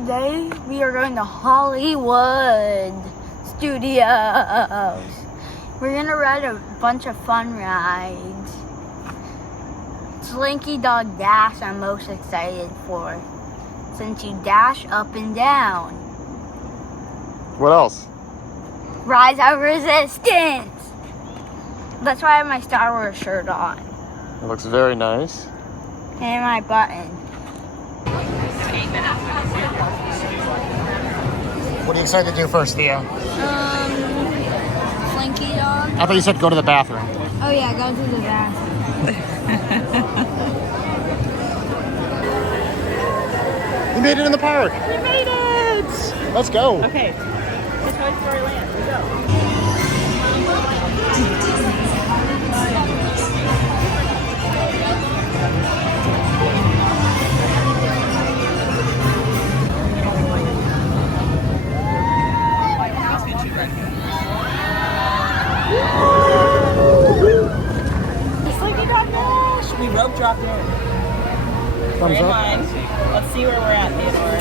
today we are going to Hollywood Studios. We're gonna ride a bunch of fun rides. Slinky Dog Dash I'm most excited for, since you dash up and down. What else? Rise of Resistance. That's why I have my Star Wars shirt on. It looks very nice. And my button. What are you excited to do first, Theo? Slinky Dog. I thought you said go to the bathroom. Oh yeah, go to the bathroom. You made it in the park. We made it! Let's go. Okay, to Toy Story Land, we go. The Slinky Dog Dash! We rope dropped in. We're in line. Let's see where we're at, Theodore.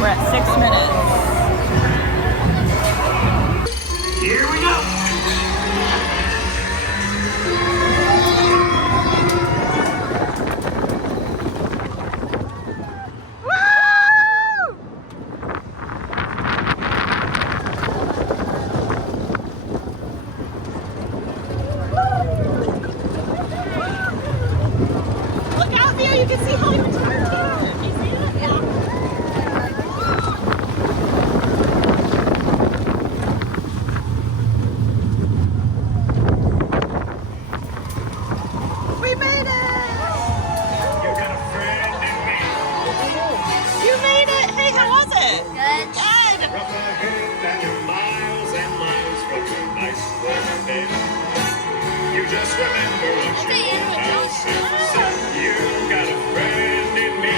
We're at 6 minutes. Here we go. Look out there, you can see Hollywood Tower. Can you see it? Yeah. We made it! You got a friend in me. You made it! Hey, how was it? Good. Good! Rough ahead and you're miles and miles from your nice warm bed. You just remember what your house said. You got a friend in me.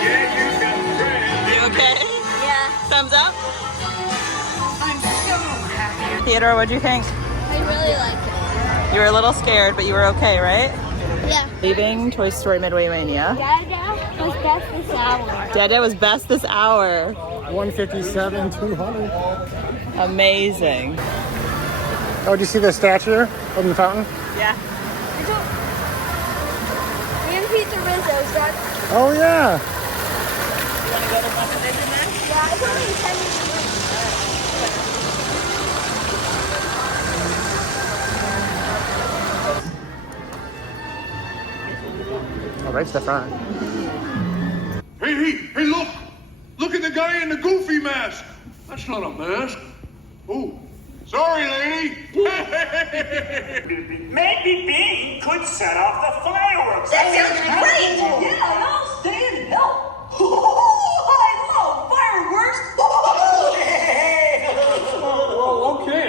Yeah, you got a friend in You okay? Yeah. Thumbs up? I'm so happy. Theodore, what'd you think? I really like it. You were a little scared, but you were okay, right? Yeah. Leaving Toy Story Midway Mania. Dada was best this hour. Dada was best this hour. 157, 200. Amazing. Oh, did you see the statue in the fountain? Yeah. Me and Pizza Rizzo's got. Oh, yeah. You want to go to Muppet Vision next? Yeah, it's only 10 minutes. Oh, right to the front. Hey, look! Look at the guy in the goofy mask! That's not a mask. Oh, sorry, lady. Maybe Bing could set off the fireworks. That sounds great! Yeah, I'll stay and help. I love fireworks. Oh, okay.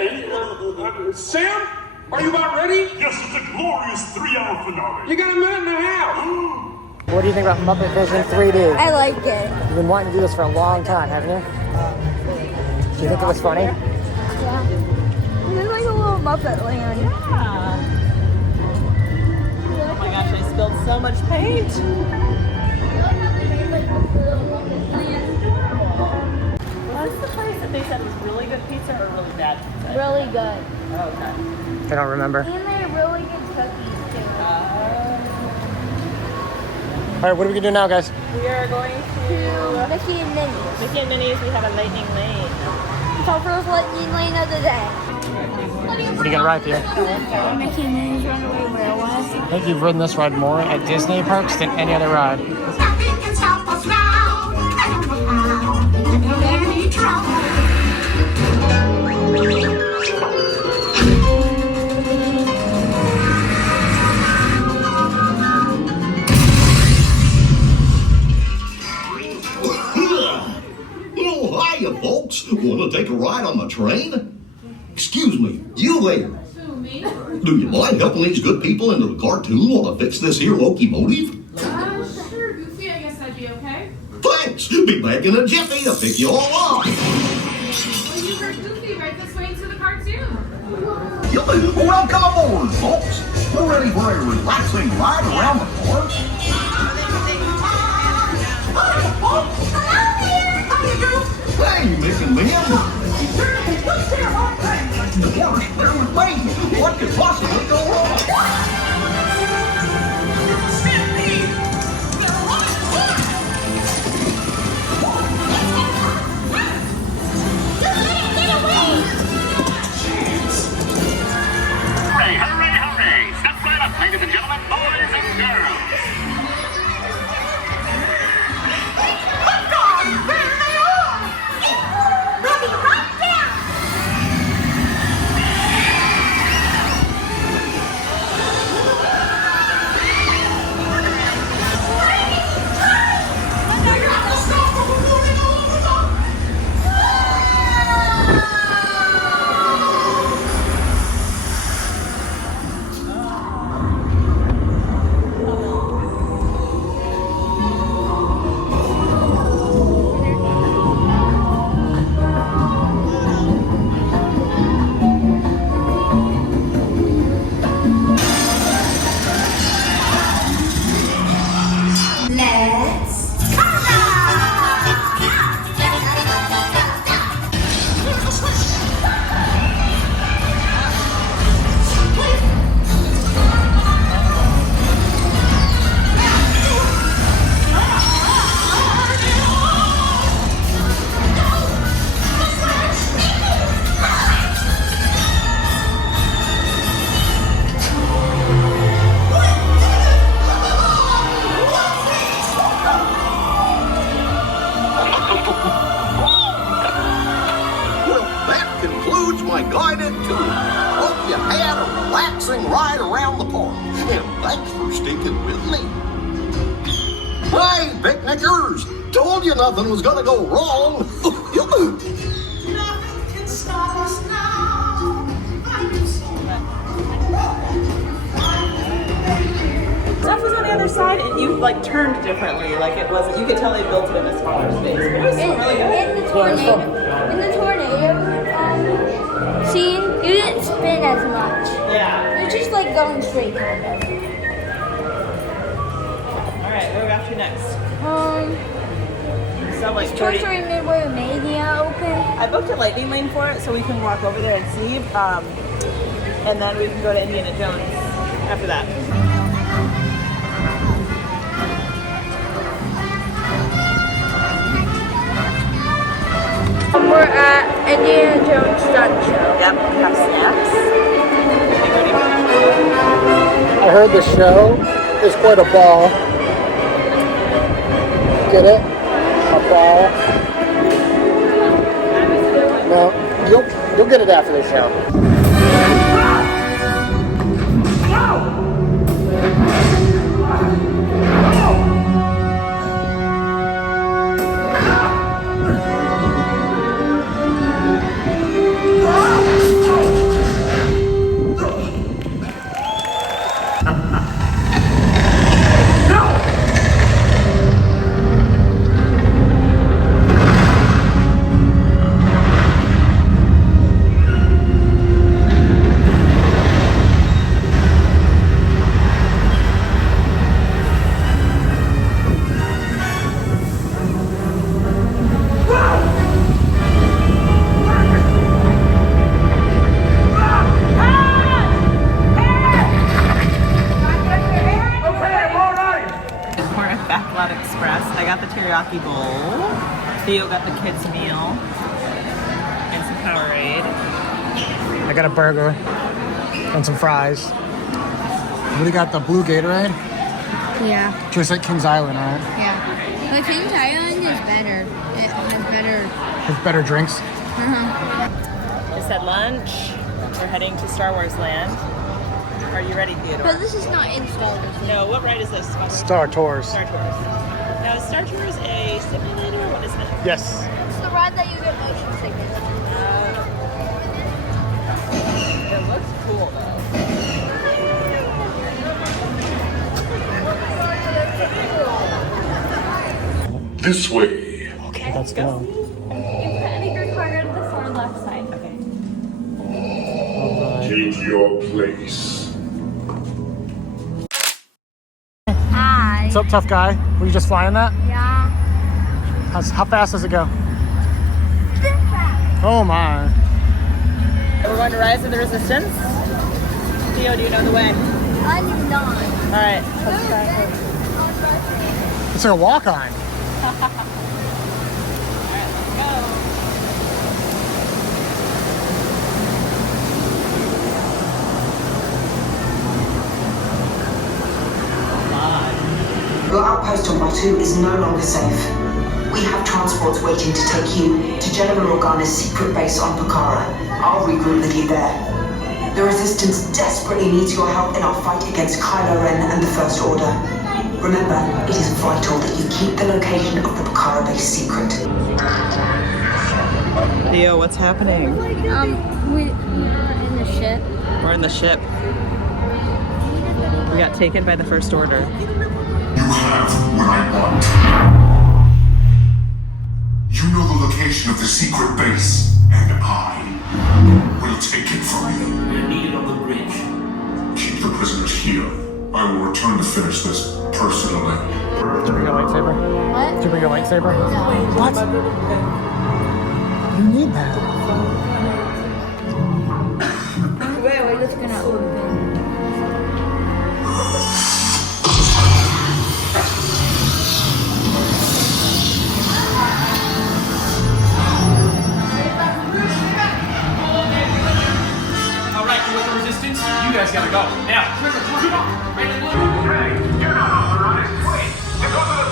Sam, are you about ready? Yes, it's a glorious 3-hour finale. You got a minute and a half. What do you think about Muppet Vision 3D? I like it. You've been wanting to do this for a long time, haven't you? Do you think it was funny? Yeah. It's like a little Muppet Land. Yeah. Oh my gosh, I spilled so much paint. Was this the place that they said was really good pizza or really bad pizza? Really good. Oh, okay. I don't remember. And they have really good cookies too. All right, what are we gonna do now, guys? We are going to Mickey and Minnie. Mickey and Minnie's. We have a lightning lane. It's our first lightning lane of the day. What are you gonna ride, Theo? Mickey and Minnie's Runaway Railway. I think you've ridden this ride more at Disney parks than any other ride. Nothing can stop us now. Any trouble. Oh, hiya, folks. Want to take a ride on the train? Excuse me, you there. Do you mind helping these good people into the cartoon while I fix this here locomotive? Sure, Goofy, I guess that'd be okay. Thanks. Be back in a jiffy to pick you all up. Well, you heard Goofy right this way into the cartoon. Welcome aboard, folks. We're ready for a relaxing ride around the park. you making, man? Worse, bear with me. What could possibly go wrong? Hooray, hooray, hooray! Step right up, ladies and gentlemen, boys and girls. My guided tour. Hope you had a relaxing ride around the park. And thanks for sticking with me. Hey, picnickers! Told you nothing was gonna go wrong. Nothing can stop us now. Stuff was on the other side, and you like turned differently. Like it wasn't. You could tell they built it in a smaller space. It was really good. In the tornado scene, you didn't spin as much. Yeah. You're just like going straight kind of. All right, where are we off to next? So like Is Toy Story Midway Mania open? I booked a lightning lane for it, so we can walk over there and see. And then we can go to Indiana Jones after that. We're at Indiana Jones stunt show. Yep, we have snacks. I heard the show is quite a ball. Get it? A ball. No, you'll get it after the show. teriyaki bowl. Theo got the kids' meal and some Powerade. I got a burger and some fries. What do you got? The blue Gatorade? Yeah. Just like Kings Island, right? Yeah. But Kings Island is better. It has better... Has better drinks? Just had lunch. We're heading to Star Wars Land. Are you ready, Theodore? But this is not in Star Wars Land. No, what ride is this? Star Tours. Star Tours. Now, is Star Tours a simulator? What is it? Yes. It's the ride that you get motion sickness on. It looks cool, though. This way. Okay, let's go. You put your card on the far left side. Okay. Take your place. Hi. What's up, tough guy? Were you just flying that? Yeah. How fast does it go? Oh my. We're going to Rise of the Resistance. Theo, do you know the way? I do not. All right, let's try it. It's like a walk on. Your outpost on Batu is no longer safe. We have transports waiting to take you to General Organa's secret base on Pucara. I'll regroup with you there. The Resistance desperately needs your help in our fight against Kylo Ren and the First Order. Remember, it is vital that you keep the location of the Pucara base secret. Theo, what's happening? We're in the ship. We're in the ship. We got taken by the First Order. You have what I want. You know the location of the secret base, and I will take it from you. We're needed on the bridge. Keep the prisoners here. I will return to finish this personally. Did you bring a lightsaber? What? Did you bring a lightsaber? No. What? You need that. Wait, we're just gonna open. Alright, you with the Resistance? You guys gotta go. Now, quicker, come on. Hey, you're not authorized. Wait, you go to the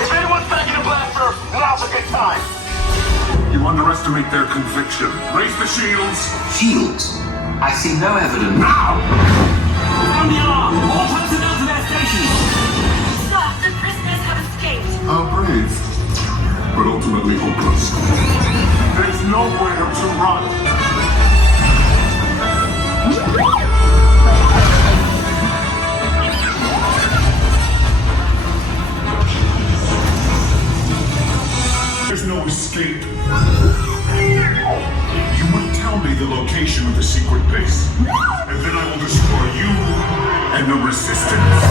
If anyone's backing a blaster, now's a good time. You underestimate their conviction. Raise the shields. Shields? I see no evidence. Now! Sound the alarm! All personnel to their stations! Stop! The prisoners have escaped! How brave, but ultimately hopeless. There's nowhere to run. There's no escape. You will tell me the location of the secret base, and then I will destroy you and the Resistance.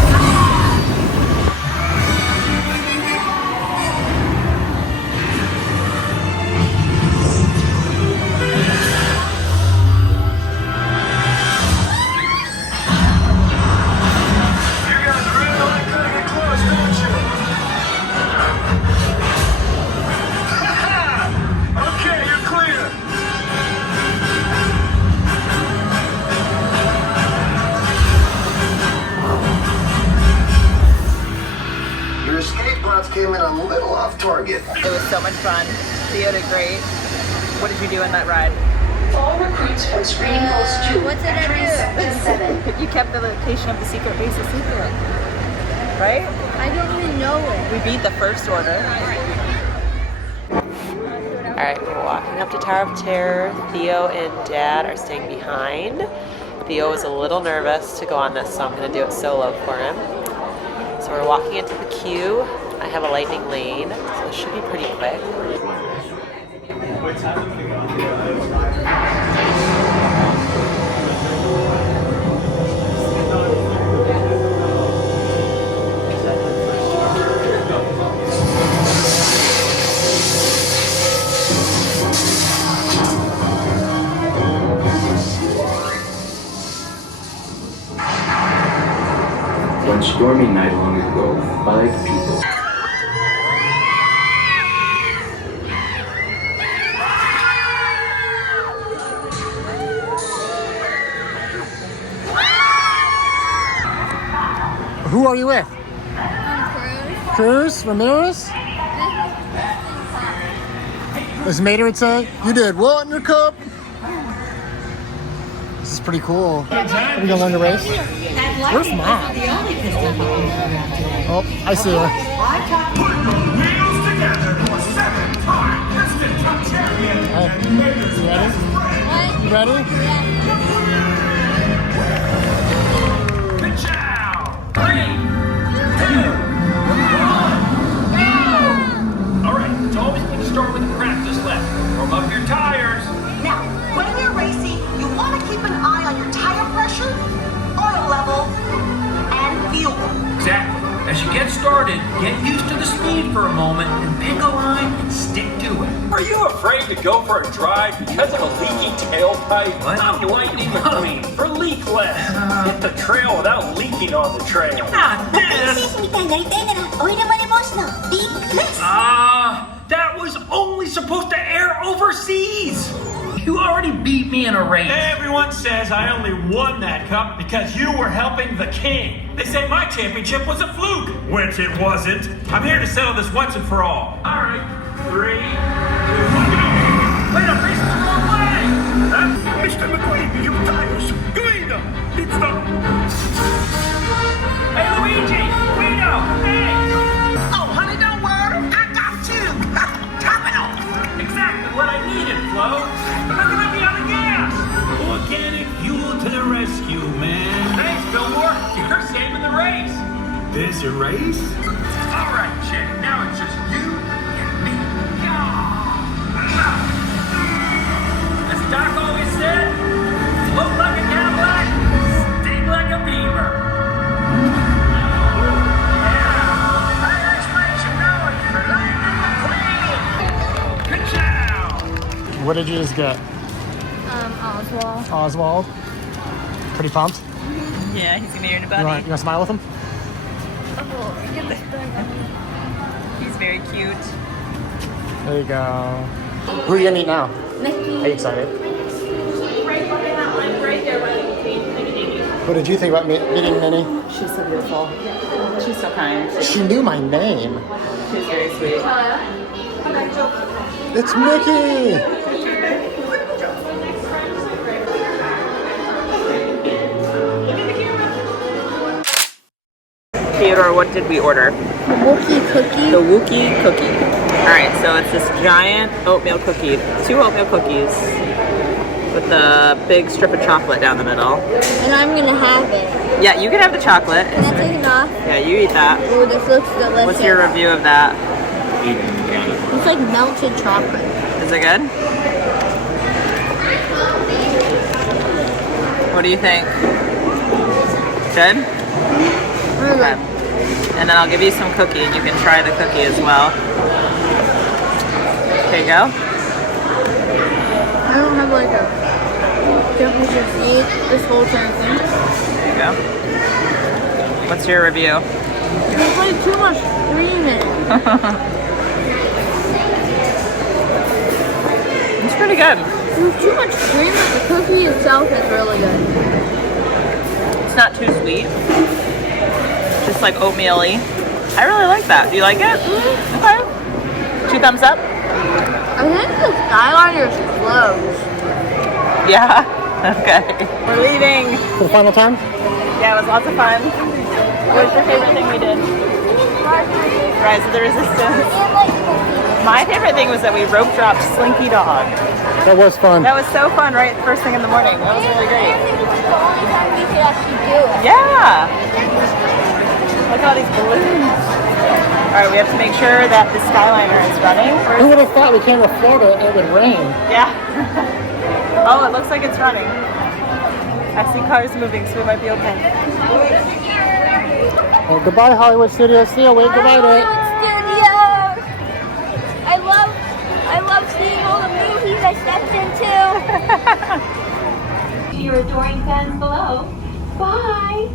Came in a little off target. It was so much fun. Theo did great. What did you do in that ride? All recruits from screening post 2. What did I entering do? sector 7. You kept the location of the secret base a secret. Right? I don't even know it. We beat the First Order. Alright, we're walking up to Tower of Terror. Theo and Dad are staying behind. Theo was a little nervous to go on this, so I'm going to do it solo for him. So we're walking into the queue. I have a lightning lane, so this should be pretty quick. One stormy night long ago, 5 people. Who are you with? Cruz Ramirez? As Mater would say, you did what in your cup? This is pretty cool. Are we gonna learn to race? Where's Mom? Oh, I see her. Wheels together for 7-time Piston Cup champion. You ready? You ready? Pitch out. 3, 2, 1, go! All right, it's always good to start with a practice lap. Or started, get used to the speed for a moment and pick a line and stick to it. Are you afraid to go for a drive because of a leaky tailpipe? What? I'm Lightning McQueen for Leakless. Hit the trail without leaking on the trail. Not this! That was only supposed to air overseas! You already beat me in a race. Everyone says I only won that cup because you were helping the king. They say my championship was a fluke, which it wasn't. I'm here to settle this once and for all. All right, 3, 2, 1, go! Wait, I'm facing the wrong way! Mr. McQueen, you tires! Guido! It's the... Hey, Luigi! Guido! Hey! Oh, honey, don't worry. I got you. Top it off. Exactly what I needed, Flo. Look at me on the gas! Organic fuel to the rescue, man. Thanks, Fillmore. You're saving the race. There's a race? All right, Chen. Now it's just you and me. As Doc always said, float like a Cadillac, sting like a beaver. Yeah, Irish makes you know it for Lightning McQueen. Good job. What did you just get? Oswald. Oswald. Pretty pumped? Yeah, he's gonna be your new You buddy. want to smile with him? He's very cute. There you go. Who are you gonna meet now? Mickey. Are you excited? What did you think about meeting Minnie? She's so beautiful. She's so kind. She knew my name. She's very sweet. It's Mickey! Theodore, what did we order? Wookie cookie. The Wookie cookie. Alright, so it's this giant oatmeal cookie. 2 oatmeal cookies with a big strip of chocolate down the middle. And I'm gonna have it. Yeah, you can have the chocolate. Can I take it off? Yeah, you eat that. Ooh, this looks delicious. What's your review of that? It's like melted chocolate. Is it good? What do you think? Good? Okay. And then I'll give you some cookie and you can try the cookie as well. Okay, go. I don't have like a temperature feed this whole time thing. There you go. What's your review? There's like too much cream in it. It's pretty good. There's too much cream, but the cookie itself is really good. It's not too sweet. Just like oatmeal-y. I really like that. Do you like it? Okay. 2 thumbs up? I think the Skyliner is closed. Yeah? Okay. We're leaving. For the final time? Yeah, it was lots of fun. What was your favorite thing we did? Rise of the Resistance. My favorite thing was that we rope dropped Slinky Dog. That was fun. That was so fun, right? First thing in the morning. That was really great. It's the only time we could actually do it. Yeah! Look at all these balloons. Alright, we have to make sure that the Skyliner is running. Who would have thought we came to Florida and it would rain? Yeah. Oh, it looks like it's running. I see cars moving, so we might be okay. Well, goodbye, Hollywood Studios. See you. Wave goodbye to it. Studios. I love seeing all the movies I stepped into. To your adoring fans below, bye.